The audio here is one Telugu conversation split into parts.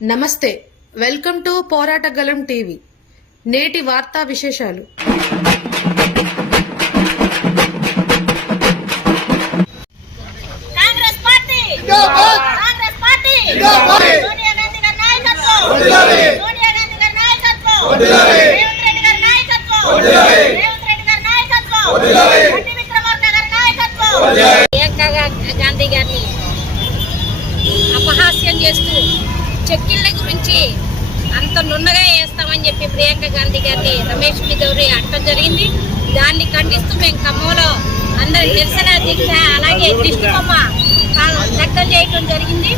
నమస్తే వెల్కమ్ టు పోరాటగలం టీవీ. నేటి వార్తా విశేషాలు. కాంగ్రెస్ పార్టీ! కాంగ్రెస్ పార్టీ! సోనియా గాంధీ గారి నాయకత్వం! సోనియా గాంధీ గారి నాయకత్వం! రేవంత్ రెడ్డి గారి నాయకత్వం! రేవంత్ రెడ్డి గారి నాయకత్వం! రెడ్డి విక్రమార్క గారి నాయకత్వం! ప్రియాంక గాంధీ గారిని అపహాస్యం చేస్తూ చెక్కిళ్ళ గురించి అంత నున్నగా వేస్తామని చెప్పి ప్రియాంక గాంధీ గారిని రమేష్ మిదౌరి అంటం జరిగింది. దాన్ని ఖండిస్తూ మేము ఖమ్మంలో అందరి నిరసన దీక్ష అలాగే దిష్టి బొమ్మ దగ్ధం చేయడం జరిగింది.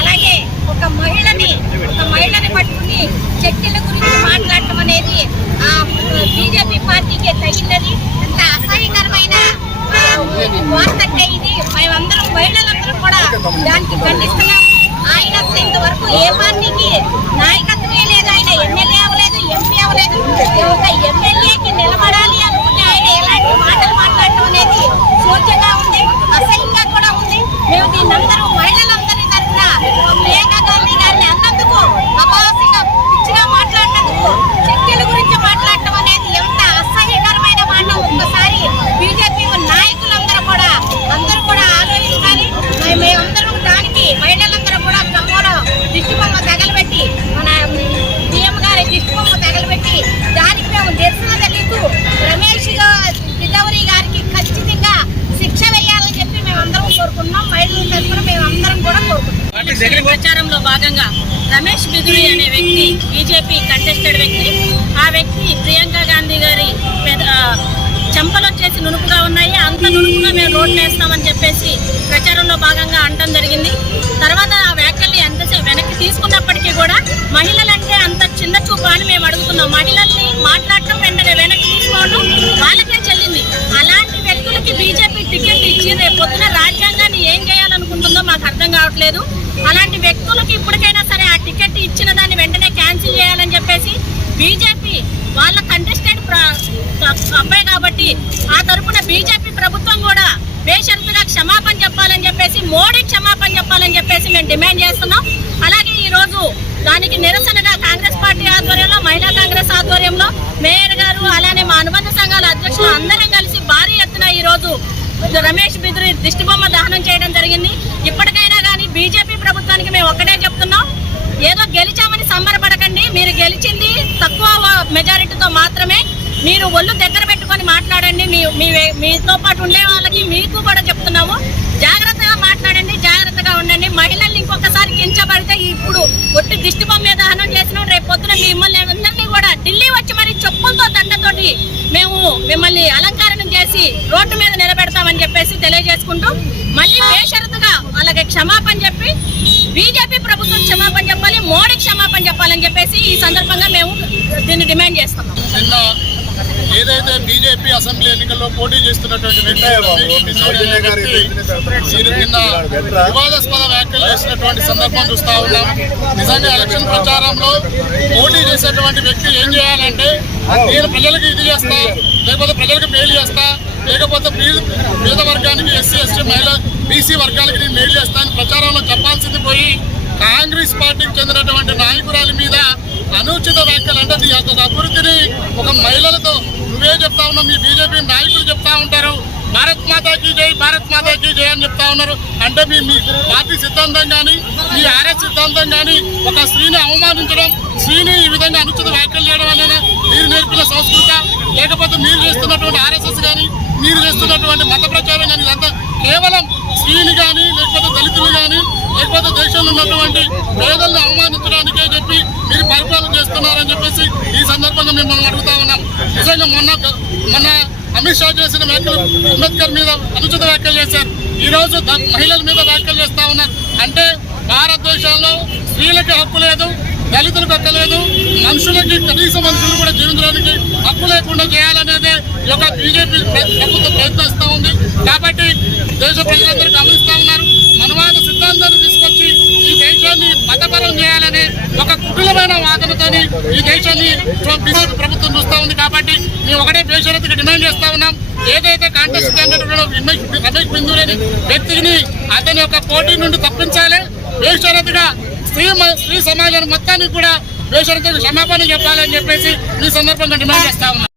అలాగే ఒక మహిళని ఒక మహిళని పట్టుకుని చెక్కిళ్ళ గురించి మాట్లాడటం అనేది ఆ బీజేపీ పార్టీకి తగినది అంత అసహ్యకరమైన ఆ, ఇది వార్తకే ఇది మేమందరం మహిళలందరం కూడా దానికి ఖండిస్తున్నాము ఆయన అసలు ఇంతవరకు ఏ రమేష్ బిదురి అనే వ్యక్తి బీజేపీ కంటెస్టెడ్ వ్యక్తి. ఆ వ్యక్తి ప్రియాంక గాంధీ గారి పెద్ద చెంపలు వచ్చేసి నునుపుగా ఉన్నాయి. అంత నునుపుగా మేము రోడ్లు వేస్తామని చెప్పేసి ప్రచారంలో భాగంగా అనడం జరిగింది. తర్వాత ఆ వ్యాఖ్యల్ని ఎంతసేపు వెనక్కి తీసుకున్నప్పటికీ కూడా మహిళలంటే అంత చిన్న చూపు అని మేము అడుగుతున్నాం. మహిళల్ని మాట్లాడటం బీజేపీ వాళ్ళ కంటెస్టెడ్ అబ్బాయి కాబట్టి ఆ తరపున బీజేపీ ప్రభుత్వం కూడా బేషరతుగా క్షమాపణ చెప్పాలని చెప్పేసి మోడీ క్షమాపణ చెప్పాలని చెప్పేసి మేము డిమాండ్ చేస్తున్నాం. అలాగే ఈరోజు దానికి నిరసనగా కాంగ్రెస్ పార్టీ ఆధ్వర్యంలో మహిళా కాంగ్రెస్ ఆధ్వర్యంలో మేయర్ గారు అలానే మా అనుబంధ సంఘాల అధ్యక్షులు అందరం కలిసి భారీ ఎత్తున ఈరోజు రమేష్ బిద్రి దిష్టిబొమ్మ దహనం చేయడం జరిగింది ఇప్పటికైనా కానీ బీజేపీ ప్రభుత్వానికి మేము ఒక్కటే చెప్తున్నాం ఏదో గెలిచామని సంబరపడకండి మీరు గెలిచింది తక్కువ మెజారిటీతో మాత్రమే మీరు ఒళ్ళు దగ్గర పెట్టుకొని మాట్లాడండి. మీ మీతో పాటు ఉండే వాళ్ళకి మీకు కూడా చెప్తున్నాము. జాగ్రత్తగా మాట్లాడండి జాగ్రత్తగా ఉండండి. మహిళల్ని ఇంకొకసారి కించబడితే ఇప్పుడు ఒట్టి దిష్టి బొమ్మ దహనం చేసిన రేపు పొద్దున మిమ్మల్ని అందరినీ కూడా ఢిల్లీ వచ్చి మరి చెప్పులతో దండతోటి మేము మిమ్మల్ని అలంకరణ చేసి రోడ్డు మీద నిలబెడతామని చెప్పేసి తెలియజేసుకుంటూ మళ్ళీ బేషరతుగా వాళ్ళకి క్షమాపణ చెప్పి బీజేపీ ప్రభుత్వం క్షమాపణ చెప్పాలి మోడీ క్షమాపణ చెప్పాలని చెప్పేసి ఈ సందర్భంగా మేము దీన్ని డిమాండ్ చేస్తున్నాం. నిన్న ఏదైతే బీజేపీ అసెంబ్లీ ఎన్నికల్లో పోటీ చేస్తున్నటువంటి వివాదాస్పద వ్యాఖ్యలు చేసినటువంటి సందర్భం చూస్తా ఉన్నాం. నిజంగా ఎలక్షన్ ప్రచారంలో పోటీ చేసేటువంటి వ్యక్తి ఏం చేయాలంటే నేను ప్రజలకు ఇది చేస్తా లేకపోతే ప్రజలకు మేలు చేస్తా లేకపోతే పేద పేద వర్గానికి ఎస్సీ ఎస్టీ మహిళ బీసీ వర్గాలకి నేను మేలు చేస్తా అని ప్రచారంలో చెప్పాల్సింది అనుచిత యొక్క అభివృద్ధిని ఒక మహిళలతో నువ్వే చెప్తా ఉన్నావు మీ బీజేపీ నాయకులు చెప్తా ఉంటారు. భారత్ మాతాకి జై భారత్ మాతాకి జై అని చెప్తా ఉన్నారు. అంటే మీ మీ పార్టీ సిద్ధాంతం కానీ మీ ఆర్ఎస్ సిద్ధాంతం కానీ ఒక స్త్రీని అవమానించడం స్త్రీని ఈ విధంగా అనుచిత వ్యాఖ్యలు చేయడం అనేది మీరు నేర్పిన సంస్కృత. లేకపోతే మీరు చేస్తున్నటువంటి ఆర్ఎస్ఎస్ కానీ మీరు చేస్తున్నటువంటి మత ప్రచారం కానీ ఇదంతా కేవలం స్త్రీని కానీ లేకపోతే దళితులు కానీ లేకపోతే దేశంలో ఉన్నటువంటి పేదలను అవమానించడానికే చెప్పి చేస్తున్నారని చెప్పేసి ఈ సందర్భంగా మిమ్మల్ని అడుగుతా ఉన్నాం. నిజంగా మొన్న మొన్న అమిత్ షా చేసిన వ్యాఖ్యలు అంబేద్కర్ మీద అనుచిత వ్యాఖ్యలు చేశారు. ఈ రోజు మహిళల మీద వ్యాఖ్యలు చేస్తా ఉన్నారు. అంటే భారతదేశంలో స్త్రీలకి హక్కు లేదు దళితులకు హక్కు లేదు మనుషులకి కనీస మనుషులు కూడా జీవించడానికి హక్కు లేకుండా చేయాలనేదే ఈ యొక్క బీజేపీ ప్రభుత్వం ప్రయత్నిస్తూ ఉంది. కాబట్టి దేశ ప్రజలందరూ గమనిస్తూ ఉన్నారు మనవాద సిద్ధాంతాన్ని తీసుకొచ్చి ఈ దేశాన్ని మతపరం చేయాలనే ఒక కుటిలమైన వాదనతోని ఈ దేశాన్ని బీజేపీ ప్రభుత్వం చూస్తా ఉంది కాబట్టి మేము ఒకటే బేషరతుగా డిమాండ్ చేస్తా ఉన్నాం. ఏదైతే కాంటెస్ట్ రమేష్ బిందులేని వ్యక్తిని అతని యొక్క పోటీ నుండి తప్పించాలి. వేషరతిగా స్త్రీ మ- స్త్రీ సమాజాన్ని మొత్తానికి కూడా వేషంతో క్షమాపణ చెప్పాలని చెప్పేసి ఈ సందర్భంగా డిమాండ్ చేస్తా ఉన్నాం.